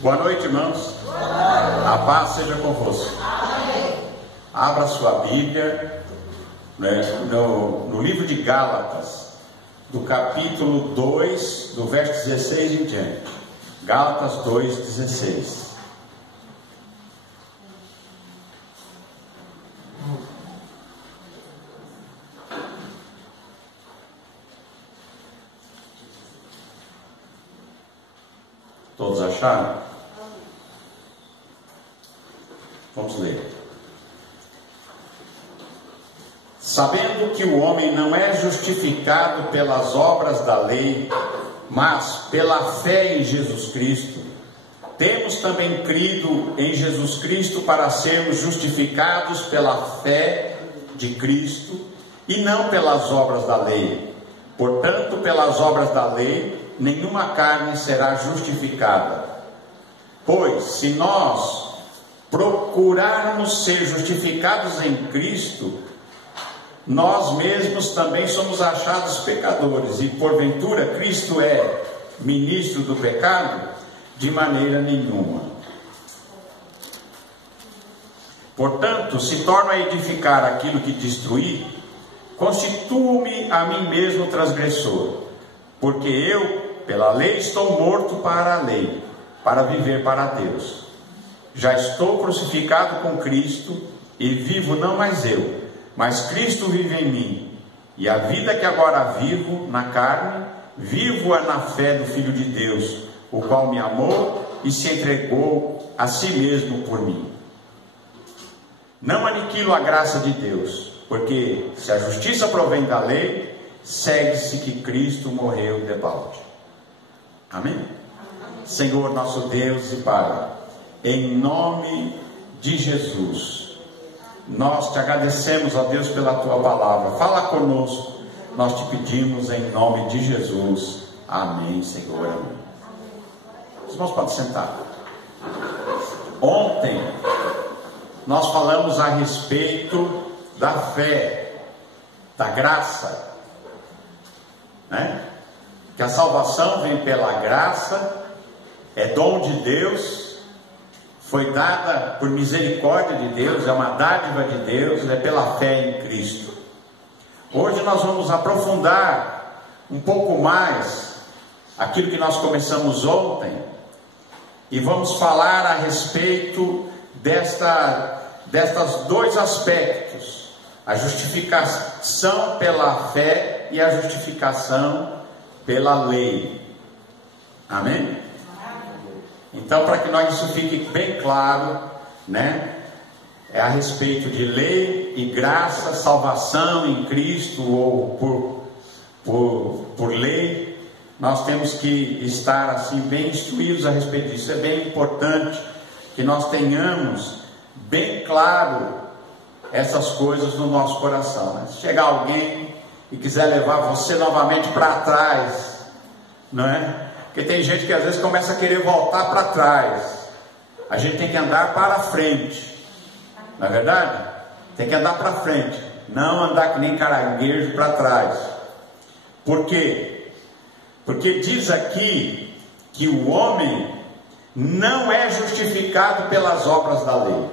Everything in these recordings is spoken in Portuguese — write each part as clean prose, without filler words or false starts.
Boa noite, irmãos. A paz seja convosco. Abra sua Bíblia, né, no livro de Gálatas, do capítulo 2, do verso 16 em diante. Gálatas 2:16. Todos acharam? Vamos ler. Sabendo que o homem não é justificado pelas obras da lei, mas pela fé em Jesus Cristo, temos também crido em Jesus Cristo para sermos justificados pela fé de Cristo e não pelas obras da lei. Portanto, pelas obras da lei, nenhuma carne será justificada. Pois, se nós procurarmos ser justificados em Cristo, nós mesmos também somos achados pecadores. E porventura Cristo é ministro do pecado? De maneira nenhuma. Portanto, se torno a edificar aquilo que destruí, constituo-me a mim mesmo transgressor, porque eu, pela lei, estou morto para a lei, para viver para Deus. Já estou crucificado com Cristo, e vivo não mais eu, mas Cristo vive em mim. E a vida que agora vivo na carne, vivo-a na fé do Filho de Deus, o qual me amou e se entregou a si mesmo por mim. Não aniquilo a graça de Deus, porque se a justiça provém da lei, segue-se que Cristo morreu de balde. Amém? Senhor nosso Deus e Pai, em nome de Jesus, nós te agradecemos, ó Deus, pela tua palavra. Fala conosco, nós te pedimos em nome de Jesus. Amém, Senhor. Amém. Os irmãos podem sentar. Ontem nós falamos a respeito da fé, da graça, né? Que a salvação vem pela graça, é dom de Deus, foi dada por misericórdia de Deus, é uma dádiva de Deus, é pela fé em Cristo. Hoje nós vamos aprofundar um pouco mais aquilo que nós começamos ontem, e vamos falar a respeito destas dois aspectos: a justificação pela fé e a justificação pela lei. Amém? Então, para que isso fique bem claro, né? É a respeito de lei e graça, salvação em Cristo ou por lei. Nós temos que estar assim bem instruídos a respeito disso. É bem importante que nós tenhamos bem claro essas coisas no nosso coração, né? Se chegar alguém e quiser levar você novamente para trás, não é? Porque tem gente que às vezes começa a querer voltar para trás. A gente tem que andar para frente, não é verdade? Tem que andar para frente, não andar que nem caranguejo para trás. Por quê? Porque diz aqui que o homem não é justificado pelas obras da lei.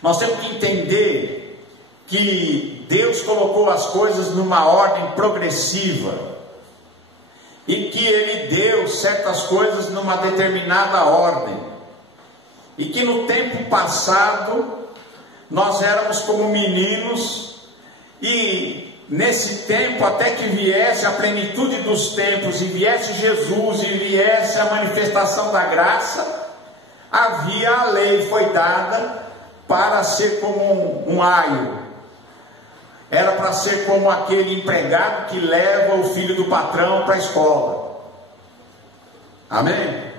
Nós temos que entender que Deus colocou as coisas numa ordem progressiva, e que Ele deu certas coisas numa determinada ordem, e que no tempo passado nós éramos como meninos, e nesse tempo, até que viesse a plenitude dos tempos, e viesse Jesus, e viesse a manifestação da graça, havia a lei, foi dada para ser como um aio. Era para ser como aquele empregado que leva o filho do patrão para a escola. Amém?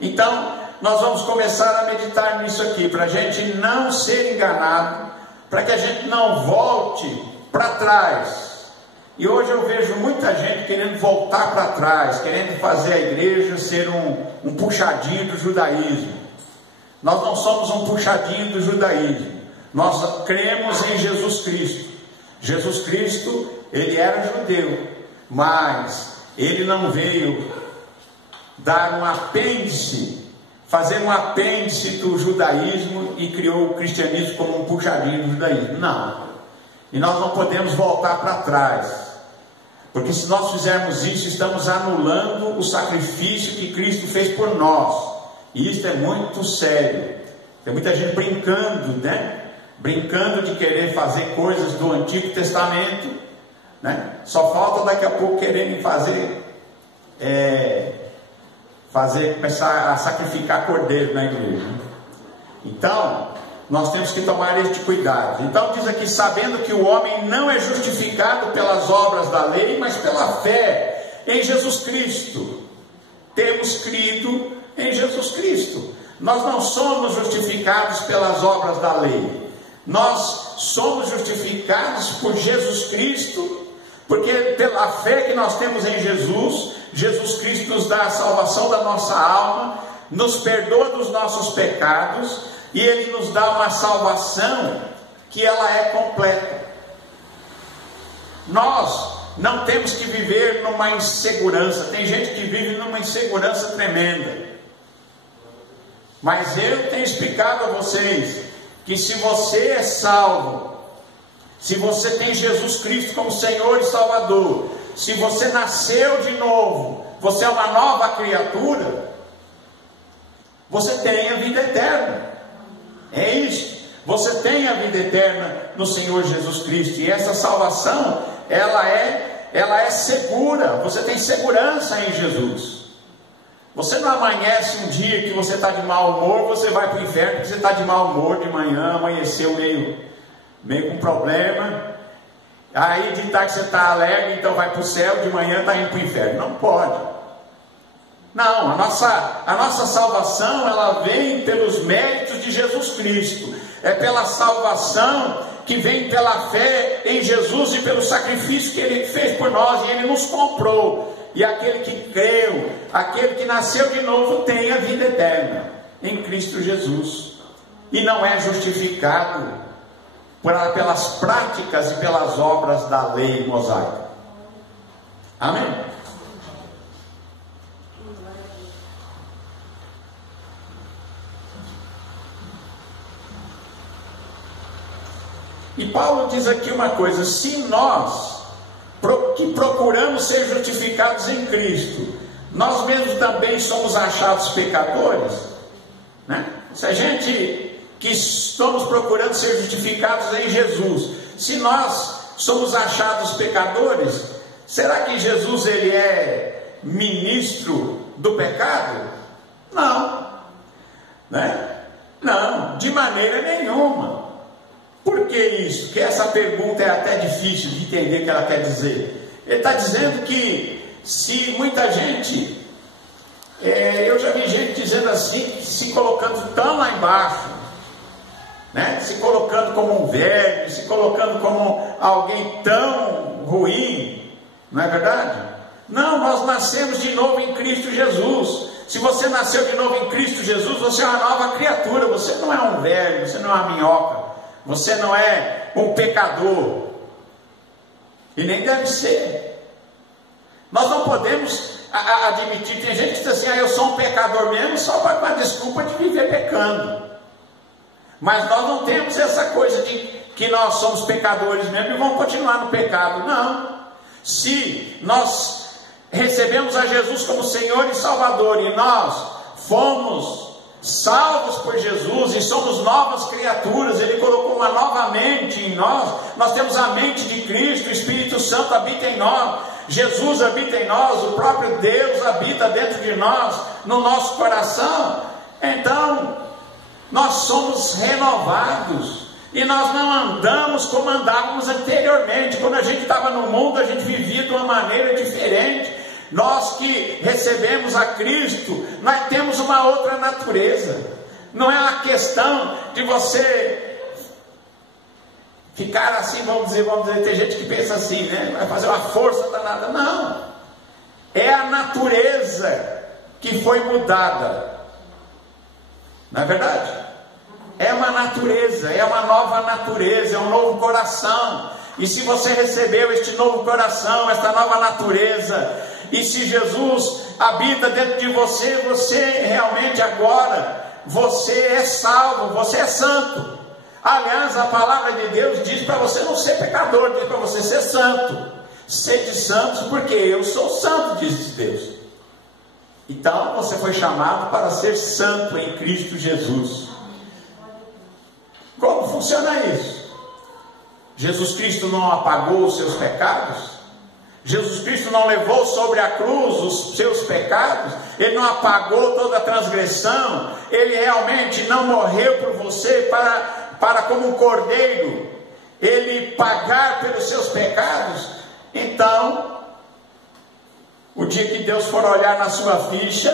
Então, nós vamos começar a meditar nisso aqui, para a gente não ser enganado, para que a gente não volte para trás. E hoje eu vejo muita gente querendo voltar para trás, querendo fazer a igreja ser um puxadinho do judaísmo. Nós não somos um puxadinho do judaísmo. Nós cremos em Jesus Cristo. Jesus Cristo, ele era judeu, mas ele não veio dar um apêndice, fazer um apêndice do judaísmo e criou o cristianismo como um puxadinho do judaísmo. Não. E nós não podemos voltar para trás, porque se nós fizermos isso, estamos anulando o sacrifício que Cristo fez por nós, e isso é muito sério. Tem muita gente brincando, né? Brincando de querer fazer coisas do Antigo Testamento, né? Só falta daqui a pouco quererem começar a sacrificar cordeiro na igreja. Então, nós temos que tomar este cuidado. Então diz aqui, sabendo que o homem não é justificado pelas obras da lei, mas pela fé em Jesus Cristo. Temos crido em Jesus Cristo. Nós não somos justificados pelas obras da lei. Nós somos justificados por Jesus Cristo, porque pela fé que nós temos em Jesus, Jesus Cristo nos dá a salvação da nossa alma, nos perdoa dos nossos pecados, e Ele nos dá uma salvação que ela é completa. Nós não temos que viver numa insegurança. Tem gente que vive numa insegurança tremenda. Mas eu tenho explicado a vocês que se você é salvo, se você tem Jesus Cristo como Senhor e Salvador, se você nasceu de novo, você é uma nova criatura, você tem a vida eterna. É isso. Você tem a vida eterna no Senhor Jesus Cristo. E essa salvação, ela é segura. Você tem segurança em Jesus. Você não amanhece um dia que você está de mau humor, você vai para o inferno porque você está de mau humor de manhã, amanheceu meio com problema. Aí de tarde você está alegre, então vai para o céu, de manhã está indo para o inferno. Não pode. Não, a nossa salvação, ela vem pelos méritos de Jesus Cristo. É pela salvação que vem pela fé em Jesus e pelo sacrifício que Ele fez por nós, e Ele nos comprou. E aquele que creu, aquele que nasceu de novo, tem a vida eterna em Cristo Jesus. E não é justificado pelas práticas e pelas obras da lei mosaica. Amém? E Paulo diz aqui uma coisa: se nós que procuramos ser justificados em Cristo, nós mesmos também somos achados pecadores, né? Se a gente que estamos procurando ser justificados em Jesus, se nós somos achados pecadores, será que Jesus ele é ministro do pecado? Não, né? Não, de maneira nenhuma. Por que isso? Que essa pergunta é até difícil de entender o que ela quer dizer. Ele está dizendo que se muita gente, eu já vi gente dizendo assim, se colocando tão lá embaixo, né? Se colocando como um velho, se colocando como alguém tão ruim, não é verdade? Não, nós nascemos de novo em Cristo Jesus. Se você nasceu de novo em Cristo Jesus, você é uma nova criatura. Você não é um velho, você não é uma minhoca. Você não é um pecador, e nem deve ser. Nós não podemos admitir. Tem gente que diz assim: eu sou um pecador mesmo, só para a desculpa de viver pecando. Mas nós não temos essa coisa de que nós somos pecadores mesmo e vamos continuar no pecado. Não. Se nós recebemos a Jesus como Senhor e Salvador, e nós fomos salvos por Jesus e somos novas criaturas, Ele colocou uma nova mente em nós temos a mente de Cristo, o Espírito Santo habita em nós, Jesus habita em nós, o próprio Deus habita dentro de nós, no nosso coração. Então nós somos renovados, e nós não andamos como andávamos anteriormente. Quando a gente estava no mundo, a gente vivia de uma maneira diferente. Nós que recebemos a Cristo, nós temos uma outra natureza. Não é uma questão de você ficar assim, vamos dizer, tem gente que pensa assim, né? Vai fazer uma força danada. Não, é a natureza que foi mudada. Não é verdade? É uma natureza, é uma nova natureza, é um novo coração, E se você recebeu este novo coração, esta nova natureza, e se Jesus habita dentro de você, você realmente agora, você é salvo, você é santo. Aliás, a palavra de Deus diz para você não ser pecador, diz para você ser santo. Sede santos, porque eu sou santo, diz Deus. Então você foi chamado para ser santo em Cristo Jesus. Como funciona isso? Jesus Cristo não apagou os seus pecados? Jesus Cristo não levou sobre a cruz os seus pecados? Ele não apagou toda a transgressão? Ele realmente não morreu por você para como um cordeiro, ele pagar pelos seus pecados? Então, o dia que Deus for olhar na sua ficha,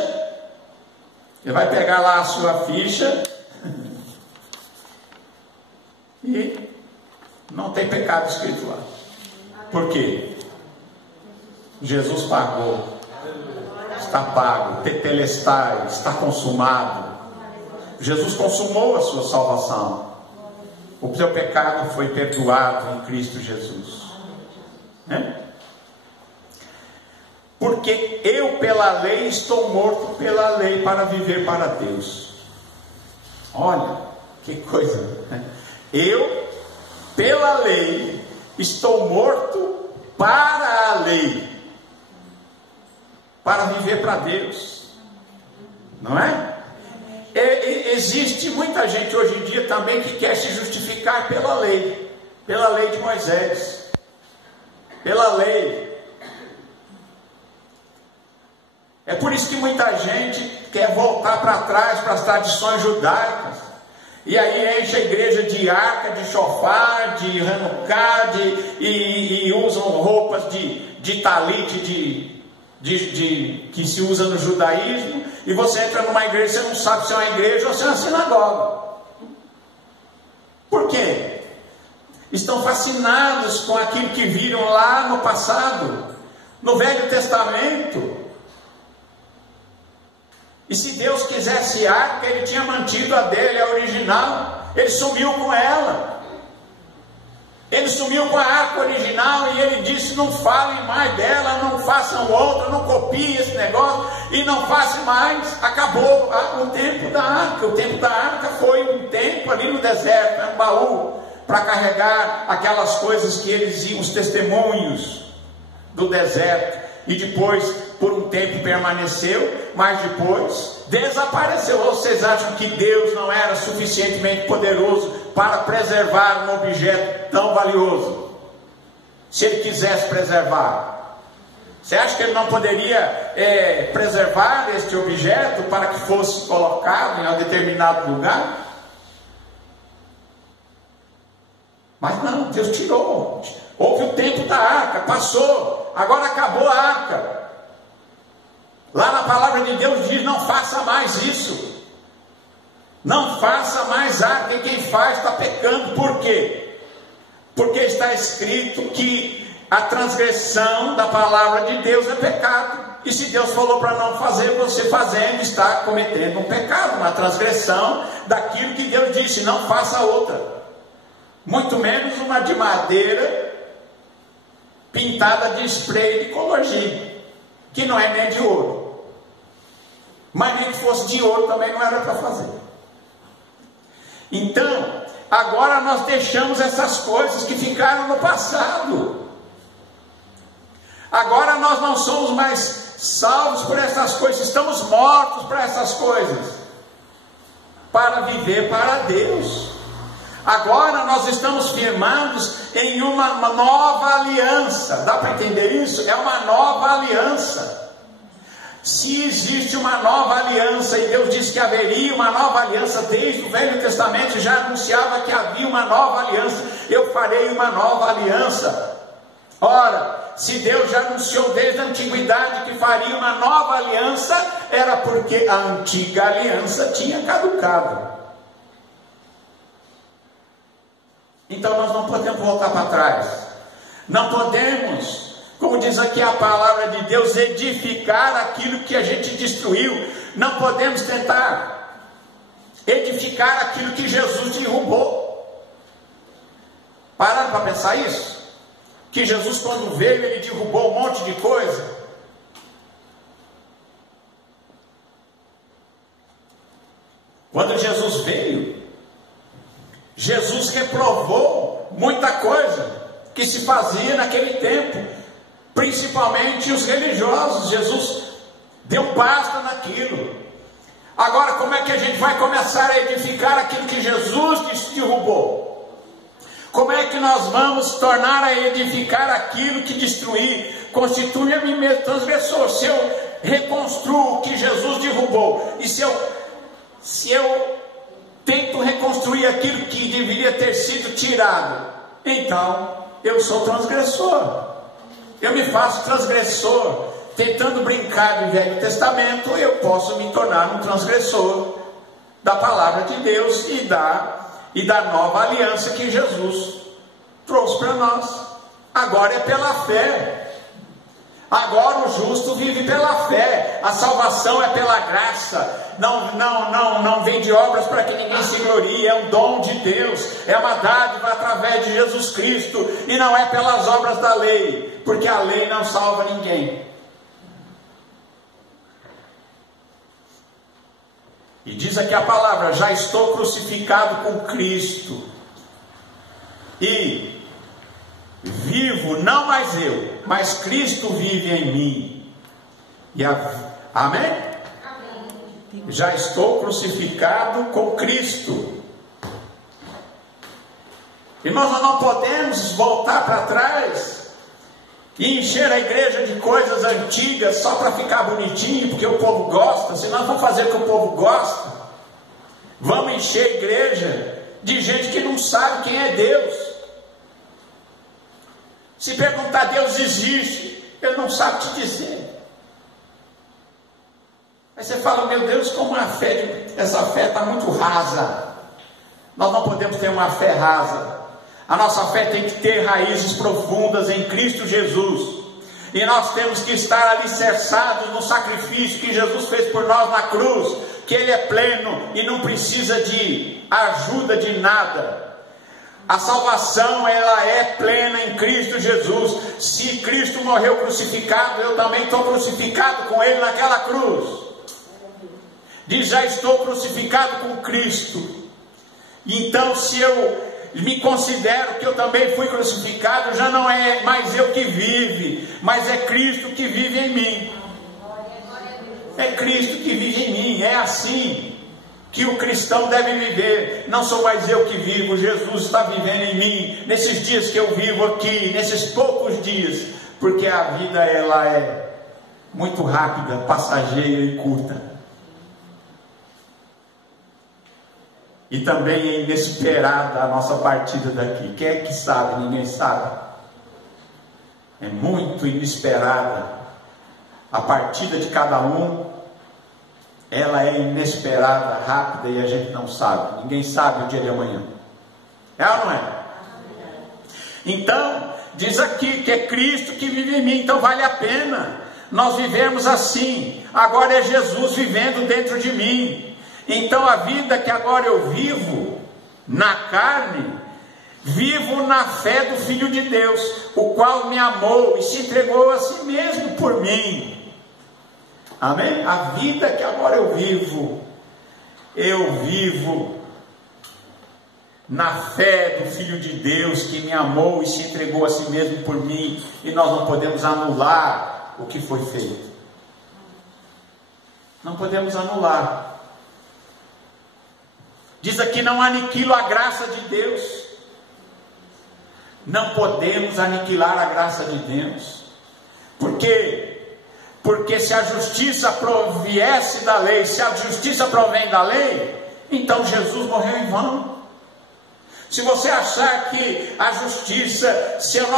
ele vai pegar lá a sua ficha e não tem pecado escrito lá. Por quê? Jesus pagou. Está pago. Tetelestai, está consumado. Jesus consumou a sua salvação. O seu pecado foi perdoado em Cristo Jesus. Porque eu pela lei estou morto pela lei para viver para Deus. Olha, que coisa, né? Eu pela lei estou morto para a lei, para viver para Deus, não é? Existe muita gente hoje em dia também que quer se justificar pela lei de Moisés, pela lei. É por isso que muita gente quer voltar para trás, para as tradições judaicas, e aí enche a igreja de arca, de shofar, de Hanukkah, e usam roupas de talite, que se usa no judaísmo, e você entra numa igreja, você não sabe se é uma igreja ou se é uma sinagoga. Por quê? Estão fascinados com aquilo que viram lá no passado, no Velho Testamento. E se Deus quisesse arca, Ele tinha mantido a dele, a original. Ele sumiu com ela. Ele sumiu com a arca original e Ele disse: não falem mais dela, não façam outra, não copiem esse negócio e não façam mais. Acabou o tempo da arca. O tempo da arca foi um tempo ali no deserto, um baú para carregar aquelas coisas que eles iam, os testemunhos do deserto. E depois, por um tempo permaneceu, mas depois desapareceu. Ou vocês acham que Deus não era suficientemente poderoso para preservar um objeto tão valioso? Se Ele quisesse preservar, você acha que Ele não poderia preservar este objeto para que fosse colocado em um determinado lugar? Mas não, Deus tirou. Houve o tempo da arca, passou, agora acabou a arca. Lá na palavra de Deus diz: não faça mais isso. Não faça mais arca, e quem faz está pecando. Por quê? Porque está escrito que a transgressão da palavra de Deus é pecado. E se Deus falou para não fazer, você fazendo está cometendo um pecado, uma transgressão daquilo que Deus disse: não faça outra. Muito menos uma de madeira pintada de spray de colorgine, que não é nem de ouro. Mas nem que fosse de ouro também não era para fazer. Então, agora nós deixamos essas coisas que ficaram no passado. Agora nós não somos mais salvos por essas coisas, estamos mortos para essas coisas, para viver para Deus. Agora nós estamos firmados em uma nova aliança. Dá para entender isso? É uma nova aliança. Se existe uma nova aliança, e Deus disse que haveria uma nova aliança, desde o Velho Testamento já anunciava que havia uma nova aliança. Eu farei uma nova aliança. Ora, se Deus já anunciou desde a antiguidade que faria uma nova aliança, era porque a antiga aliança tinha caducado. Então nós não podemos voltar para trás. Não podemos, como diz aqui a palavra de Deus, edificar aquilo que a gente destruiu. Não podemos tentar edificar aquilo que Jesus derrubou. Pararam para pensar isso? que Jesus, quando veio, ele derrubou um monte de coisa? Quando Jesus veio, Jesus reprovou muita coisa que se fazia naquele tempo, principalmente os religiosos. Jesus deu basta naquilo. Agora, como é que a gente vai começar a edificar aquilo que Jesus derrubou? Como é que nós vamos tornar a edificar aquilo que destruir, constitui a mim mesmo transgressor? Se eu reconstruo o que Jesus derrubou, e se eu tento reconstruir aquilo que deveria ter sido tirado, então eu sou transgressor. Eu me faço transgressor. Tentando brincar do Velho Testamento, eu posso me tornar um transgressor da palavra de Deus e da nova aliança que Jesus trouxe para nós. Agora é pela fé. Agora o justo vive pela fé. A salvação é pela graça. Não vem de obras para que ninguém se glorie. É um dom de Deus. É uma dádiva através de Jesus Cristo. E não é pelas obras da lei, porque a lei não salva ninguém. E diz aqui a palavra: já estou crucificado com Cristo, e vivo não mais eu, mas Cristo vive em mim. Amém? Amém. Já estou crucificado com Cristo. Irmãos, nós não podemos voltar para trás e encher a igreja de coisas antigas só para ficar bonitinho, porque o povo gosta. Se nós vamos fazer o que o povo gosta, vamos encher a igreja de gente que não sabe quem é Deus. Se perguntar, Deus existe, ele não sabe te dizer. Aí você fala, meu Deus, como essa fé está muito rasa. Nós não podemos ter uma fé rasa. A nossa fé tem que ter raízes profundas em Cristo Jesus. E nós temos que estar alicerçados no sacrifício que Jesus fez por nós na cruz. Que Ele é pleno e não precisa de ajuda de nada. A salvação, ela é plena em Cristo Jesus. Se Cristo morreu crucificado, eu também estou crucificado com Ele naquela cruz. Diz, já estou crucificado com Cristo. Então, se eu me considero que eu também fui crucificado, já não é mais eu que vive, mas é Cristo que vive em mim. É Cristo que vive em mim. É assim que o cristão deve viver. Não sou mais eu que vivo, Jesus está vivendo em mim, nesses dias que eu vivo aqui, nesses poucos dias, porque a vida, ela é muito rápida, passageira e curta. E também é inesperada a nossa partida daqui. Quem é que sabe? Ninguém sabe. É muito inesperada. A partida de cada um, ela é inesperada, rápida, e a gente não sabe. Ninguém sabe o dia de amanhã. É ou não é? Então, diz aqui que é Cristo que vive em mim. Então vale a pena nós vivemos assim. Agora é Jesus vivendo dentro de mim. Então a vida que agora eu vivo na carne, vivo na fé do Filho de Deus, o qual me amou e se entregou a si mesmo por mim. Amém? A vida que agora eu vivo na fé do Filho de Deus, que me amou e se entregou a si mesmo por mim. E nós não podemos anular o que foi feito. Não podemos anular. Diz aqui, não aniquilo a graça de Deus. Não podemos aniquilar a graça de Deus. Por quê? Porque se a justiça proviesse da lei, se a justiça provém da lei, então Jesus morreu em vão. Se você achar que a justiça, se o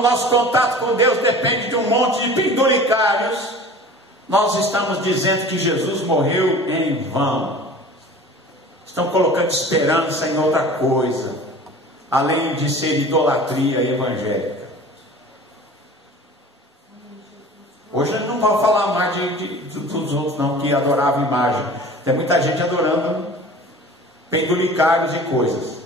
nosso contato com Deus depende de um monte de penduricários, nós estamos dizendo que Jesus morreu em vão. Estão colocando esperança em outra coisa, além de ser idolatria evangélica. Hoje a gente não vai falar mais dos outros não, que adoravam imagem. Tem muita gente adorando penduricários e coisas.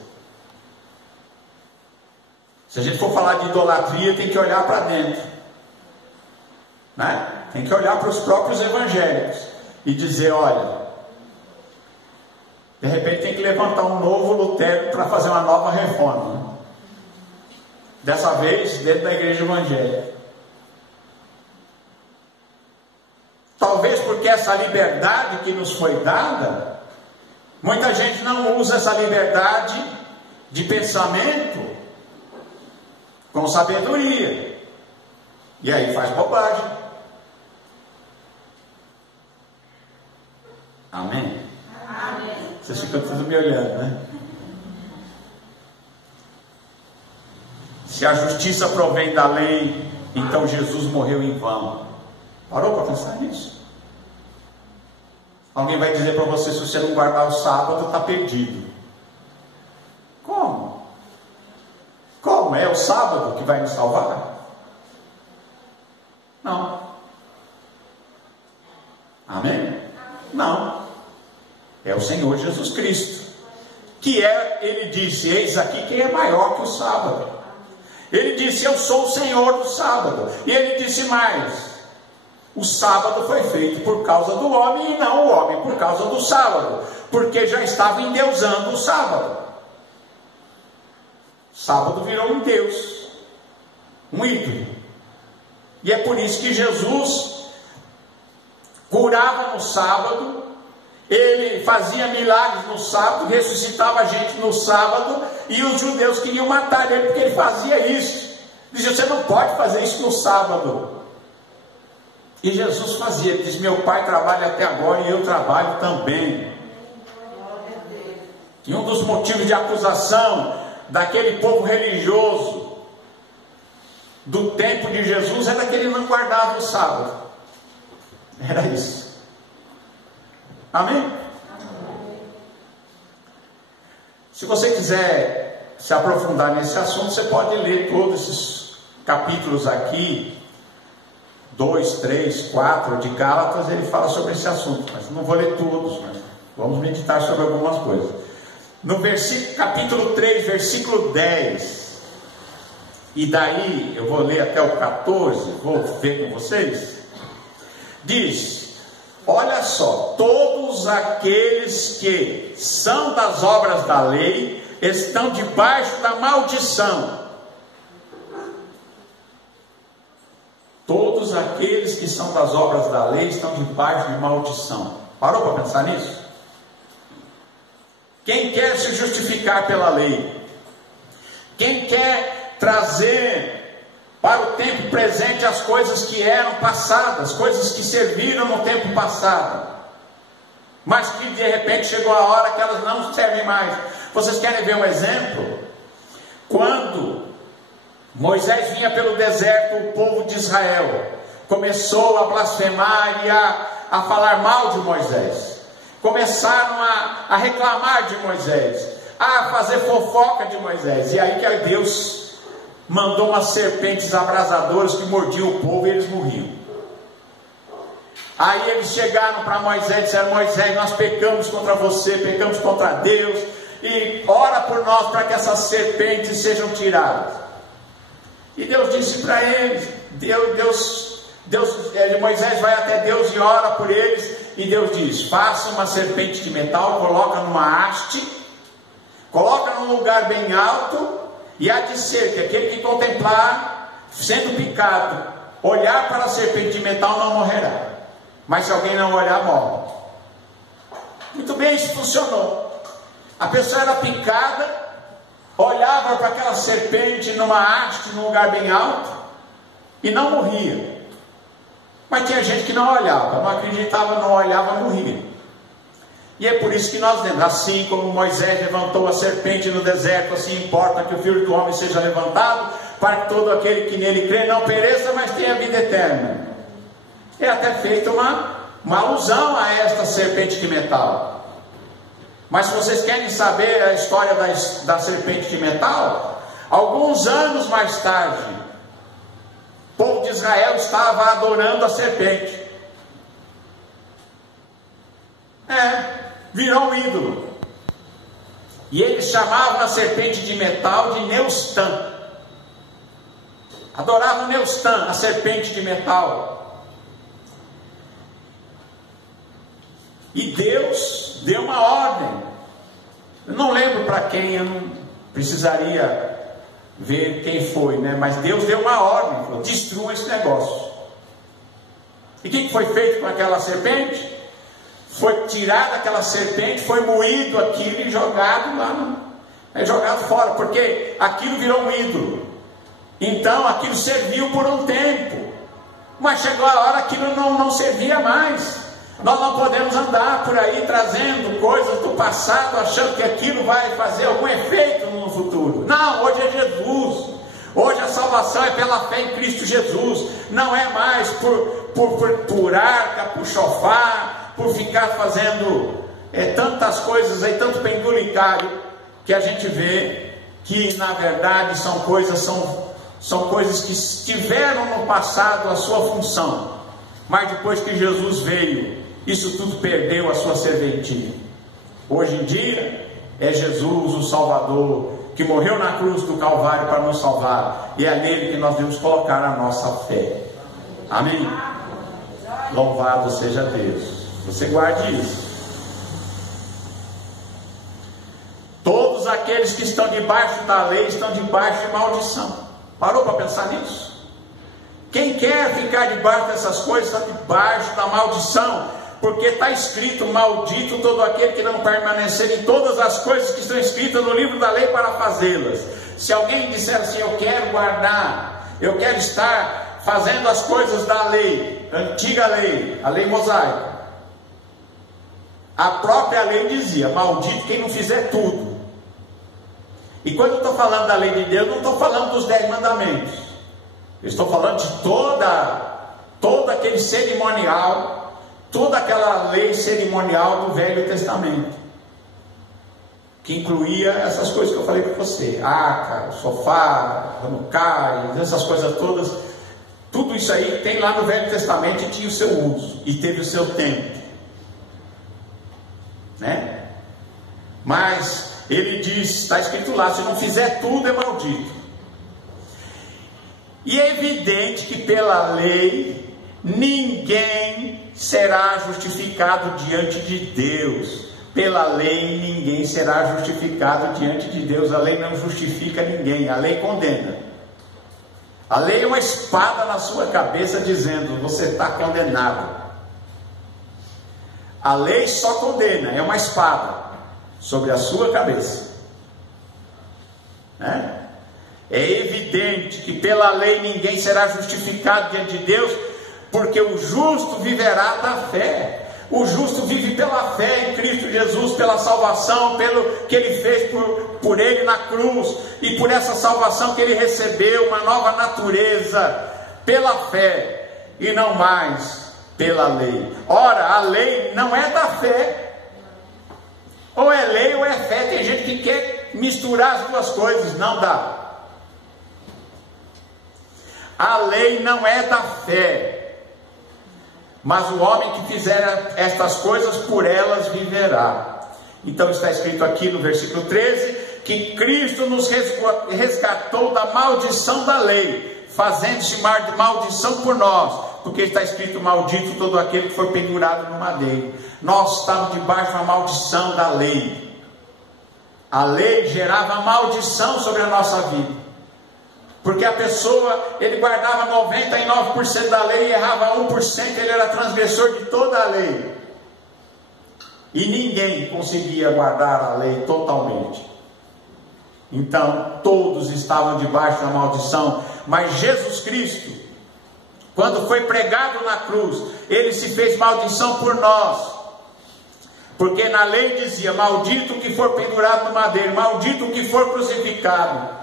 Se a gente for falar de idolatria, tem que olhar para dentro, né? Tem que olhar para os próprios evangélicos e dizer, olha, de repente tem que levantar um novo Lutero para fazer uma nova reforma, né? Dessa vez dentro da igreja evangélica. Talvez porque essa liberdade que nos foi dada, muita gente não usa essa liberdade de pensamento com sabedoria, e aí faz bobagem. Amém? Amém. Vocês ficam tudo me olhando, né? Se a justiça provém da lei, então Jesus morreu em vão. Parou para pensar nisso? Alguém vai dizer para você, se você não guardar o sábado, está perdido. Como? Como? É o sábado que vai nos salvar? Não. Amém? Não. É o Senhor Jesus Cristo. Ele disse, eis aqui quem é maior que o sábado. Ele disse, eu sou o Senhor do sábado. E ele disse mais, o sábado foi feito por causa do homem e não o homem por causa do sábado, porque já estava endeusando o sábado. Sábado virou um Deus, um ídolo. E é por isso que Jesus curava no sábado, ele fazia milagres no sábado, ressuscitava a gente no sábado, e os judeus queriam matar ele porque ele fazia isso. Dizia, você não pode fazer isso no sábado. E Jesus fazia, ele diz, meu pai trabalha até agora e eu trabalho também. E um dos motivos de acusação daquele povo religioso do tempo de Jesus era que ele não guardava o sábado. Era isso. Amém? Se você quiser se aprofundar nesse assunto, você pode ler todos esses capítulos aqui, 2, 3, 4 de Gálatas, ele fala sobre esse assunto, mas não vou ler todos, mas vamos meditar sobre algumas coisas. No capítulo 3, versículo 10, e daí eu vou ler até o 14, vou ver com vocês, diz, olha só, todos aqueles que são das obras da lei, estão debaixo da maldição. Todos aqueles que são das obras da lei estão debaixo de maldição. Parou para pensar nisso? Quem quer se justificar pela lei, quem quer trazer para o tempo presente as coisas que eram passadas, coisas que serviram no tempo passado, mas que de repente chegou a hora que elas não servem mais. Vocês querem ver um exemplo? Quando Moisés vinha pelo deserto, o povo de Israel começou a blasfemar e a falar mal de Moisés. Começaram a reclamar de Moisés, a fazer fofoca de Moisés. E aí que Deus mandou umas serpentes abrasadoras que mordiam o povo e eles morriam. Aí eles chegaram para Moisés e disseram, Moisés, nós pecamos contra você, pecamos contra Deus, e ora por nós para que essas serpentes sejam tiradas. E Deus disse para eles, Moisés vai até Deus e ora por eles, e Deus diz, faça uma serpente de metal, coloca numa haste, coloca num lugar bem alto, e há de ser que aquele que contemplar, sendo picado, olhar para a serpente de metal não morrerá, mas se alguém não olhar, morre. Muito bem, isso funcionou. A pessoa era picada, olhava para aquela serpente numa haste, num lugar bem alto, e não morria. Mas tinha gente que não olhava, não acreditava, não olhava, morria. E é por isso que nós lemos, assim como Moisés levantou a serpente no deserto, assim importa que o Filho do Homem seja levantado, para que todo aquele que nele crê não pereça, mas tenha vida eterna. É até feita uma alusão a esta serpente de metal. Mas se vocês querem saber a história da serpente de metal, alguns anos mais tarde, o povo de Israel estava adorando a serpente. Virou um ídolo. E eles chamavam a serpente de metal de Neustã. adoravam Neustã, a serpente de metal. E Deus deu uma ordem. Eu não lembro para quem, eu não precisaria ver quem foi, né? Mas Deus deu uma ordem, falou: destrua esse negócio. E o que foi feito com aquela serpente? Foi tirada aquela serpente, foi moído aquilo e jogado lá, jogado fora, porque aquilo virou um ídolo. Então aquilo serviu por um tempo, mas chegou a hora que aquilo não servia mais. Nós não podemos andar por aí trazendo coisas do passado, achando que aquilo vai fazer algum efeito no futuro. Não, hoje é Jesus. Hoje a salvação é pela fé em Cristo Jesus. Não é mais por arca, por chofar, por ficar fazendo tantas coisas aí, tanto penduricário, que a gente vê que na verdade são coisas que tiveram no passado a sua função, mas depois que Jesus veio, isso tudo perdeu a sua serventia. Hoje em dia é Jesus o Salvador, que morreu na cruz do Calvário para nos salvar, e é nele que nós devemos colocar a nossa fé. Amém? Louvado seja Deus. Você guarde isso. Todos aqueles que estão debaixo da lei estão debaixo de maldição. Parou para pensar nisso? Quem quer ficar debaixo dessas coisas está debaixo da maldição, porque está escrito: maldito todo aquele que não permanecer em todas as coisas que estão escritas no livro da lei para fazê-las. Se alguém disser assim: eu quero guardar, eu quero estar fazendo as coisas da lei, antiga lei, a lei mosaica, a própria lei dizia: maldito quem não fizer tudo. E quando eu estou falando da lei de Deus, não estou falando dos 10 mandamentos, eu estou falando de todo aquele cerimonial, toda aquela lei cerimonial do Velho Testamento, que incluía essas coisas que eu falei para você: arca, sofá, hanucai, essas coisas todas. Tudo isso aí tem lá no Velho Testamento e tinha o seu uso e teve o seu tempo, né? Mas ele diz, está escrito lá: se não fizer tudo é maldito. E é evidente que pela lei ninguém será justificado diante de Deus. Pela lei ninguém será justificado diante de Deus. A lei não justifica ninguém, a lei condena. A lei é uma espada na sua cabeça dizendo: você está condenado. A lei só condena, é uma espada sobre a sua cabeça, né? É evidente que pela lei ninguém será justificado diante de Deus, porque o justo viverá da fé. O justo vive pela fé em Cristo Jesus, pela salvação, pelo que Ele fez por Ele na cruz, e por essa salvação que Ele recebeu, uma nova natureza, pela fé, e não mais pela lei. Ora, a lei não é da fé. Ou é lei ou é fé. Tem gente que quer misturar as duas coisas, não dá. A lei não é da fé, mas o homem que fizer estas coisas, por elas viverá. Então está escrito aqui no versículo 13, que Cristo nos resgatou da maldição da lei, fazendo chamar de maldição por nós, porque está escrito: maldito todo aquele que foi pendurado no madeiro. Nós estávamos debaixo da maldição da lei. A lei gerava maldição sobre a nossa vida, porque a pessoa, ele guardava 99% da lei e errava 1%, ele era transgressor de toda a lei. E ninguém conseguia guardar a lei totalmente. Então todos estavam debaixo da maldição. Mas Jesus Cristo, quando foi pregado na cruz, Ele se fez maldição por nós, porque na lei dizia: maldito o que for pendurado no madeiro, maldito o que for crucificado.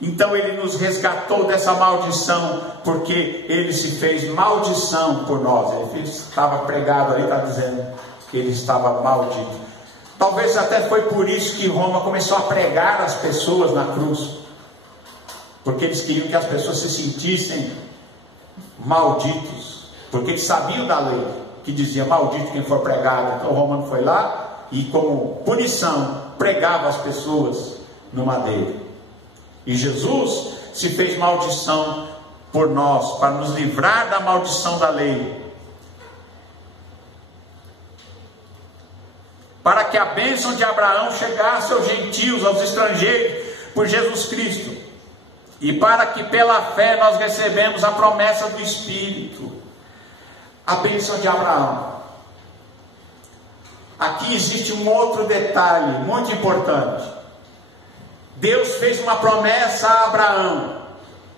Então Ele nos resgatou dessa maldição, porque Ele se fez maldição por nós. Ele estava pregado aí, está dizendo que Ele estava maldito. Talvez até foi por isso que Roma começou a pregar as pessoas na cruz, porque eles queriam que as pessoas se sentissem malditos, porque eles sabiam da lei que dizia: maldito quem for pregado. Então o romano foi lá e, como punição, pregava as pessoas no madeiro. E Jesus se fez maldição por nós, para nos livrar da maldição da lei, para que a bênção de Abraão chegasse aos gentios, aos estrangeiros, por Jesus Cristo, e para que pela fé nós recebemos a promessa do Espírito, a bênção de Abraão. Aqui existe um outro detalhe muito importante. Deus fez uma promessa a Abraão,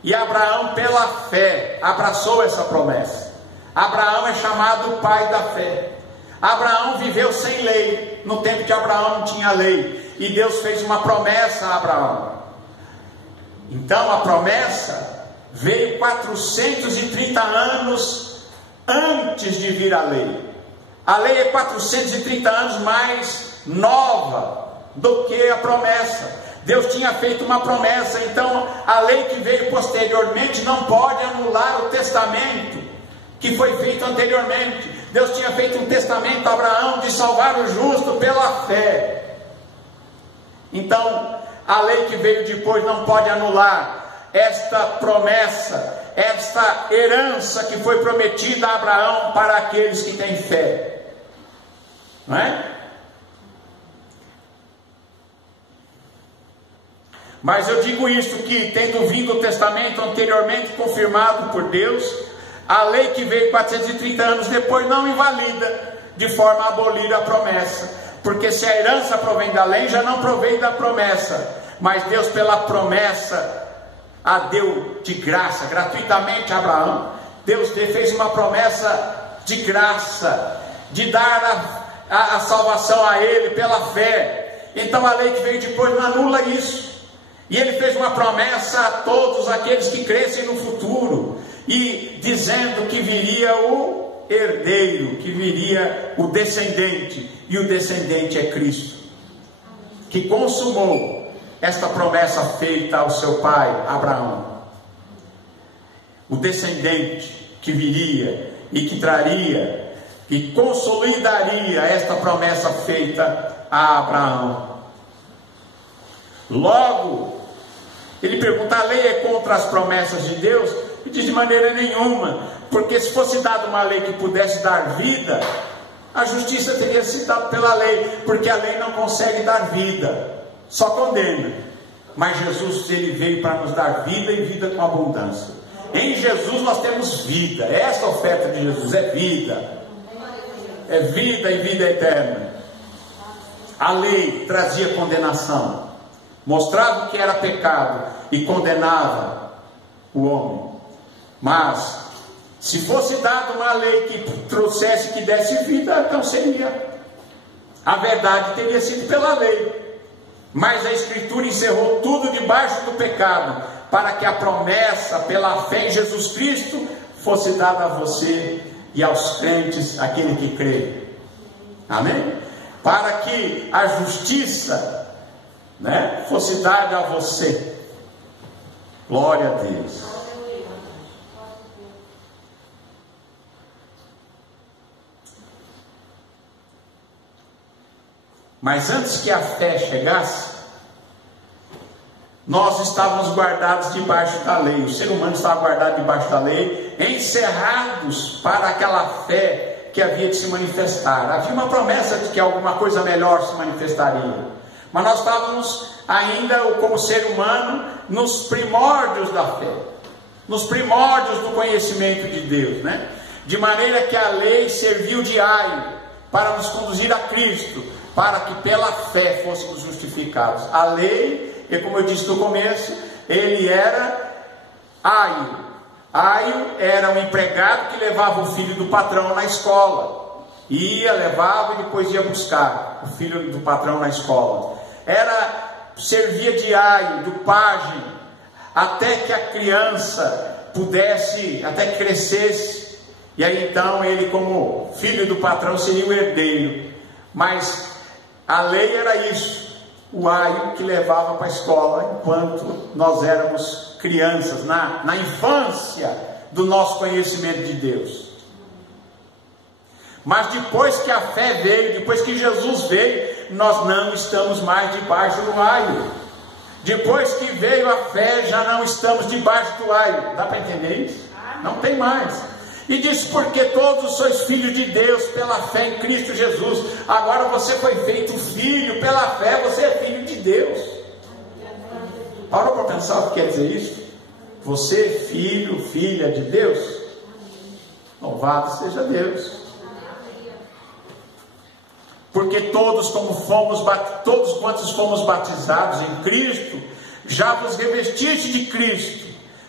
e Abraão pela fé abraçou essa promessa. Abraão é chamado pai da fé. Abraão viveu sem lei. No tempo de Abraão não tinha lei, e Deus fez uma promessa a Abraão. Então a promessa veio 430 anos antes de vir a lei. A lei é 430 anos mais nova do que a promessa. Deus tinha feito uma promessa, então a lei que veio posteriormente não pode anular o testamento que foi feito anteriormente. Deus tinha feito um testamento a Abraão de salvar o justo pela fé. Então, a lei que veio depois não pode anular esta promessa, esta herança que foi prometida a Abraão para aqueles que têm fé. Não é? Mas eu digo isso, que tendo vindo o testamento anteriormente confirmado por Deus, a lei que veio 430 anos depois não invalida de forma a abolir a promessa, porque se a herança provém da lei, já não provém da promessa, mas Deus pela promessa a deu de graça, gratuitamente a Abraão. Deus fez uma promessa de graça, de dar a salvação a ele pela fé. Então a lei que veio depois não anula isso, e ele fez uma promessa a todos aqueles que crescem no futuro, e dizendo que viria o herdeiro, que viria o descendente, e o descendente é Cristo, que consumou esta promessa feita ao seu pai Abraão. O descendente que viria e que traria, que consolidaria esta promessa feita a Abraão. Logo, ele pergunta: a lei é contra as promessas de Deus? E diz: de maneira nenhuma, porque se fosse dada uma lei que pudesse dar vida, a justiça teria sido dada pela lei, porque a lei não consegue dar vida, só condena. Mas Jesus, ele veio para nos dar vida, e vida com abundância. Em Jesus nós temos vida. Essa oferta de Jesus é vida, é vida e vida eterna. A lei trazia condenação, mostrava o que era pecado e condenava o homem. Mas se fosse dada uma lei que trouxesse, que desse vida, então seria, a verdade teria sido pela lei. Mas a Escritura encerrou tudo debaixo do pecado, para que a promessa pela fé em Jesus Cristo fosse dada a você e aos crentes, aquele que crê. Amém? Para que a justiça, fosse dada a você. Glória a Deus. Mas antes que a fé chegasse, nós estávamos guardados debaixo da lei. O ser humano estava guardado debaixo da lei, encerrados para aquela fé que havia de se manifestar. Havia uma promessa de que alguma coisa melhor se manifestaria, mas nós estávamos ainda, como ser humano, nos primórdios da fé, nos primórdios do conhecimento de Deus, de maneira que a lei serviu de aio para nos conduzir a Cristo, para que pela fé fôssemos justificados. A lei, e como eu disse no começo, ele era aio. Aio era um empregado que levava o filho do patrão na escola. Ia, levava e depois ia buscar o filho do patrão na escola. Servia de aio, do pajem, até que a criança pudesse, até que crescesse. E aí então ele, como filho do patrão, seria o herdeiro. Mas a lei era isso, o aio que levava para a escola enquanto nós éramos crianças, na infância do nosso conhecimento de Deus. Mas depois que a fé veio, depois que Jesus veio, nós não estamos mais debaixo do aio. Depois que veio a fé, já não estamos debaixo do aio. Dá para entender isso? Não tem mais. E diz: porque todos sois filhos de Deus pela fé em Cristo Jesus. Agora você foi feito filho pela fé, você é filho de Deus. Parou para pensar o que quer dizer isso? Você, filho, filha de Deus? Louvado seja Deus. Porque todos quantos fomos batizados em Cristo, já vos revestiste de Cristo.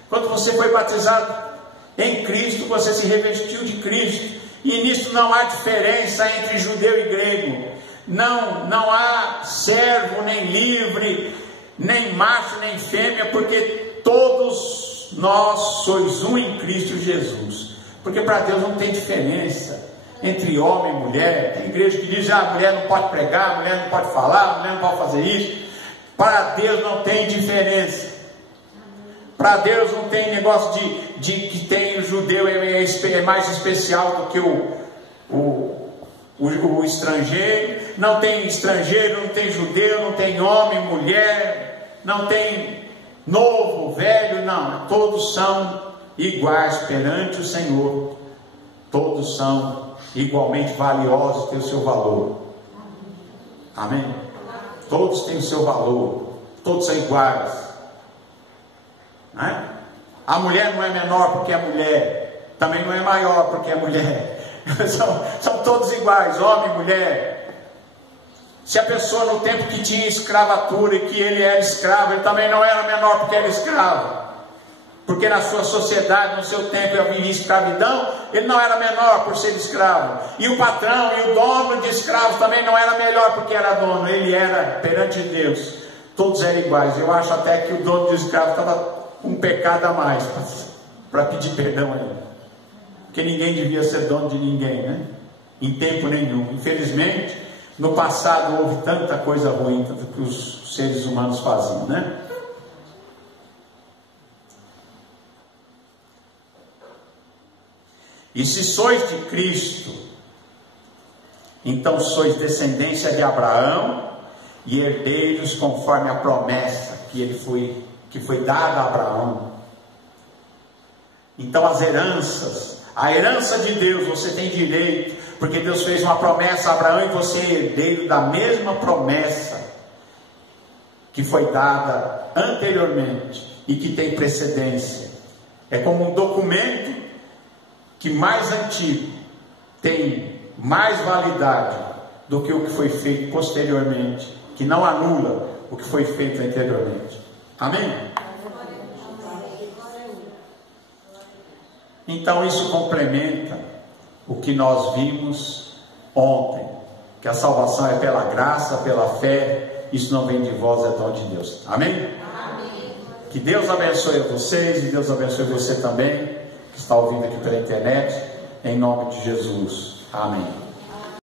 Quando você foi batizado em Cristo, você se revestiu de Cristo. E nisso não há diferença entre judeu e grego. Não há servo nem livre, nem macho nem fêmea, porque todos nós sois um em Cristo Jesus. Porque para Deus não tem diferença entre homem e mulher. Tem igreja que diz: a mulher não pode pregar, a mulher não pode falar, a mulher não pode fazer isso. Para Deus não tem diferença. Para Deus não tem negócio de que tem o judeu é mais especial do que o estrangeiro. Não tem estrangeiro, não tem judeu, não tem homem, mulher, não tem novo, velho, não. Todos são iguais perante o Senhor. Todos são igualmente valiosos, têm o seu valor. Amém? Todos têm o seu valor. Todos são iguais. Não é? A mulher não é menor porque é mulher, também não é maior porque é mulher. São todos iguais, homem e mulher. Se a pessoa no tempo que tinha escravatura e que ele era escravo, ele também não era menor porque era escravo. Porque na sua sociedade, no seu tempo, havia escravidão, ele não era menor por ser escravo. E o patrão e o dono de escravos também não era melhor porque era dono. Ele era perante Deus. Todos eram iguais. Eu acho até que o dono de escravo estava com um pecado a mais para pedir perdão a ele. Porque ninguém devia ser dono de ninguém, né? Em tempo nenhum. Infelizmente, no passado houve tanta coisa ruim que os seres humanos faziam, né? E se sois de Cristo, então sois descendência de Abraão e herdeiros conforme a promessa que foi dada a Abraão. Então as heranças, a herança de Deus você tem direito, porque Deus fez uma promessa a Abraão e você é herdeiro da mesma promessa que foi dada anteriormente e que tem precedência. É como um documento que mais antigo tem mais validade do que o que foi feito posteriormente, que não anula o que foi feito anteriormente. Amém? Então isso complementa o que nós vimos ontem, que a salvação é pela graça, pela fé. Isso não vem de vós, é dom de Deus. Amém? Amém. Que Deus abençoe vocês e Deus abençoe você também que está ouvindo aqui pela internet, em nome de Jesus. Amém.